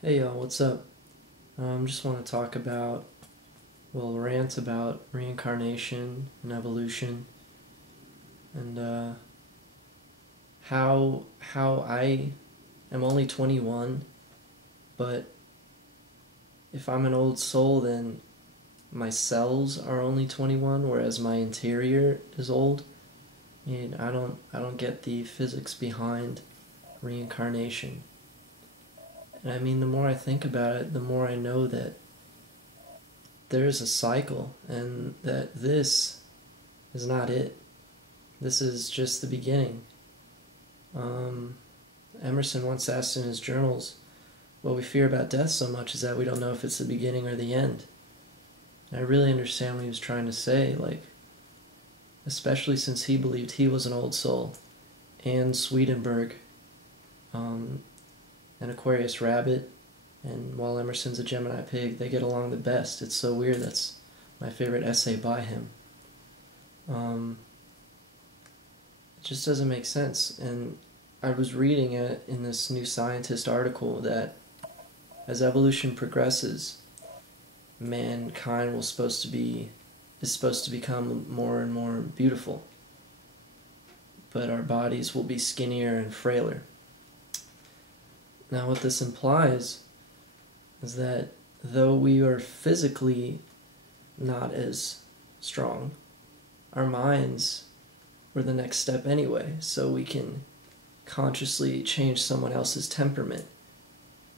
Hey y'all, what's up? Just want to talk about, rant about reincarnation and evolution, and how I am only 21, but if I'm an old soul, then my cells are only 21, whereas my interior is old. And I don't get the physics behind reincarnation. And I mean, the more I think about it, the more I know that there's a cycle and that this is not it. This is just the beginning. Emerson once asked in his journals, what we fear about death so much is that we don't know if it's the beginning or the end. And I really understand what he was trying to say, like, especially since he believed he was an old soul. And Swedenborg, an Aquarius rabbit, and while Emerson's a Gemini pig, they get along the best. It's so weird. That's my favorite essay by him. It just doesn't make sense. And I was reading it in this New Scientist article that as evolution progresses, mankind is supposed to become more and more beautiful, but our bodies will be skinnier and frailer. Now, what this implies is that though we are physically not as strong, our minds were the next step anyway, so we can consciously change someone else's temperament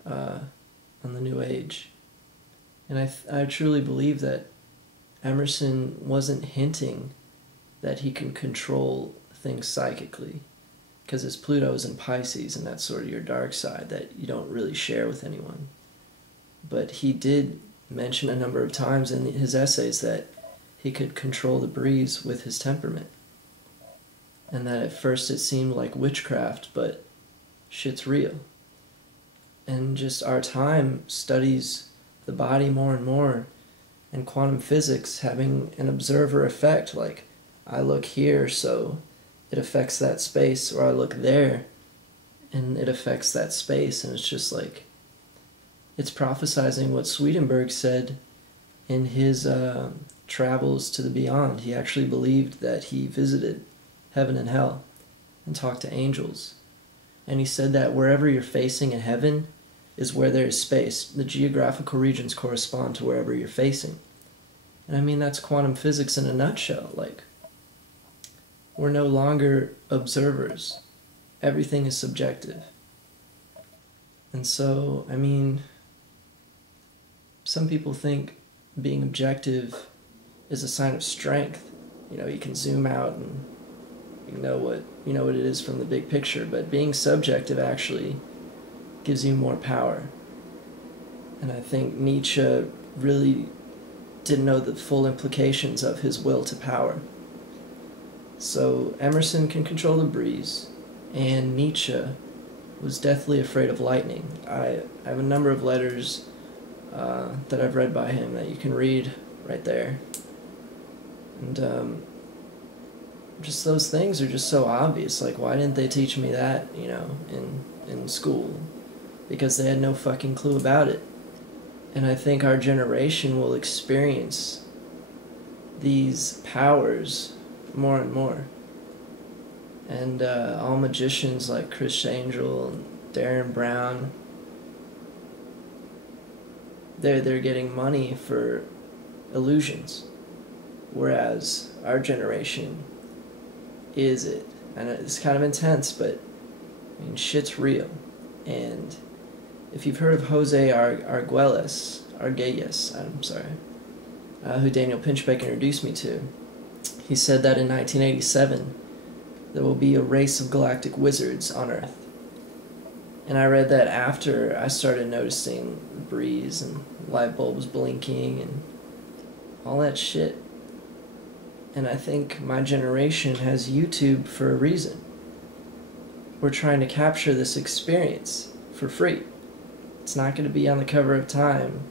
on the new age. And I truly believe that Emerson wasn't hinting that he can control things psychically, because his Pluto is in Pisces, and that's sort of your dark side that you don't really share with anyone. But he did mention a number of times in his essays that he could control the breeze with his temperament. And that at first it seemed like witchcraft, but shit's real. And just our time studies the body more and more, and quantum physics having an observer effect, like I look here, so it affects that space, or I look there and it affects that space. And it's just like, it's prophesizing what Swedenborg said in his travels to the beyond. He actually believed that he visited heaven and hell and talked to angels. And he said that wherever you're facing in heaven is where there is space. The geographical regions correspond to wherever you're facing. And I mean, that's quantum physics in a nutshell. Like, we're no longer observers. Everything is subjective. And so, I mean, some people think being objective is a sign of strength. You know, you can zoom out and you know what it is from the big picture, but being subjective actually gives you more power. And I think Nietzsche really didn't know the full implications of his will to power. So Emerson can control the breeze, and Nietzsche was deathly afraid of lightning. I have a number of letters that I've read by him that you can read right there. And just those things are just so obvious. Like, why didn't they teach me that, in school? Because they had no fucking clue about it. And I think our generation will experience these powers more and more. And all magicians like Chris Angel and Darren Brown, they're getting money for illusions, whereas our generation is it. And it's kind of intense, but I mean, shit's real. And if you've heard of Jose Arguelles, who Daniel Pinchbeck introduced me to, he said that in 1987 there will be a race of galactic wizards on Earth. And I read that after I started noticing the breeze and light bulbs blinking and all that shit. And I think my generation has YouTube for a reason. We're trying to capture this experience for free. It's not going to be on the cover of Time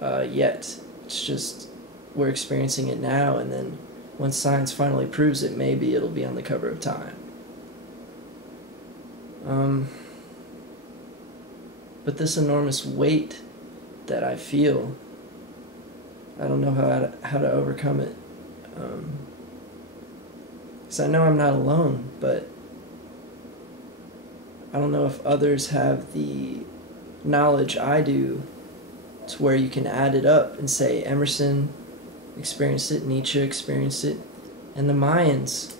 yet. It's just we're experiencing it now, and then when science finally proves it, maybe it'll be on the cover of Time. But this enormous weight that I feel, I don't know how to overcome it. Because I know I'm not alone, but I don't know if others have the knowledge I do to where you can add it up and say Emerson experienced it, Nietzsche experienced it, and the Mayans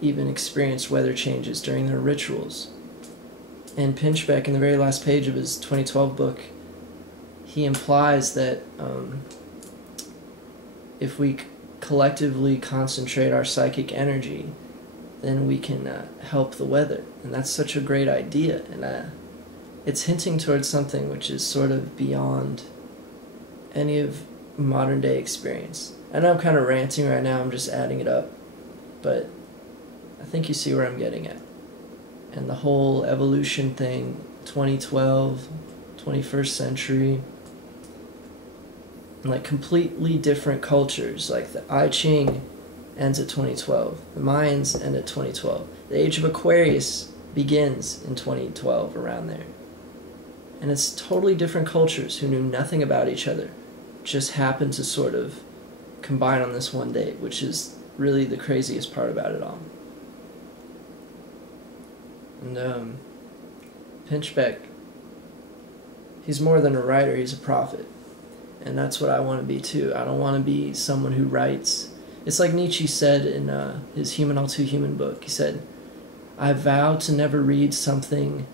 even experienced weather changes during their rituals. And Pinchbeck, in the very last page of his 2012 book, he implies that if we collectively concentrate our psychic energy, then we can help the weather. And that's such a great idea. And it's hinting towards something which is sort of beyond any of modern day experience. I know I'm kind of ranting right now, I'm just adding it up, but I think you see where I'm getting at. And the whole evolution thing, 2012, 21st century, and like completely different cultures, like the I-Ching ends at 2012, the Mayans end at 2012, the age of Aquarius begins in 2012, around there. And it's totally different cultures who knew nothing about each other, just happened to sort of combine on this one date, which is really the craziest part about it all. And Pinchbeck, he's more than a writer, he's a prophet. And that's what I want to be too. I don't want to be someone who writes. It's like Nietzsche said in his Human All Too Human book. He said, I vowed to never read something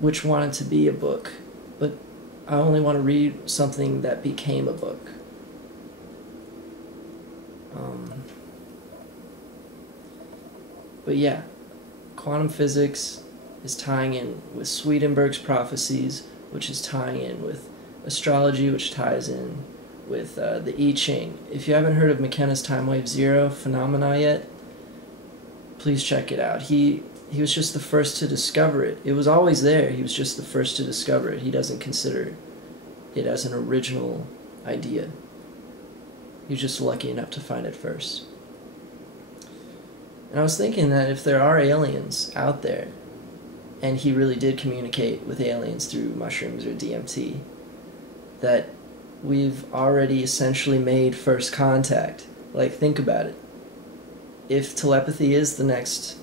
which wanted to be a book, but I only want to read something that became a book. But yeah, quantum physics is tying in with Swedenborg's prophecies, which is tying in with astrology, which ties in with the I-Ching. If you haven't heard of McKenna's time wave zero phenomena yet, please check it out. He was just the first to discover it. It was always there. He was just the first to discover it. He doesn't consider it as an original idea. He was just lucky enough to find it first. And I was thinking that if there are aliens out there, and he really did communicate with aliens through mushrooms or DMT, that we've already essentially made first contact. Like, think about it. If telepathy is the next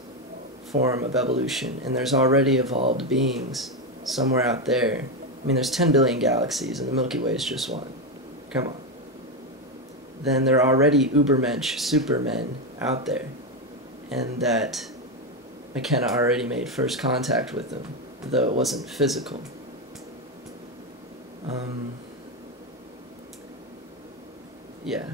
form of evolution, and there's already evolved beings somewhere out there, I mean, there's 10 billion galaxies, and the Milky Way is just one. Come on. Then there are already Ubermensch, supermen, out there, and that McKenna already made first contact with them, though it wasn't physical. Yeah.